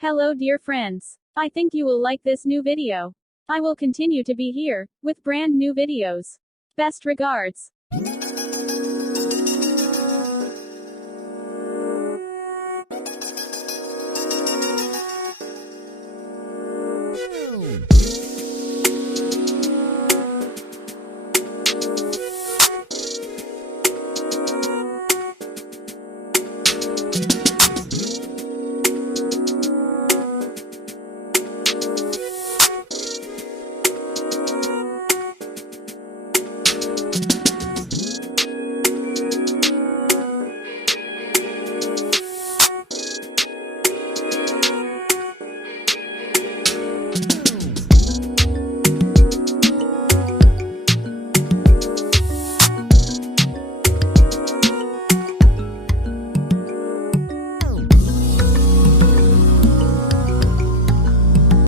Hello dear friends. I think you will like this new video. I will continue to be here, with brand new videos. Best regards.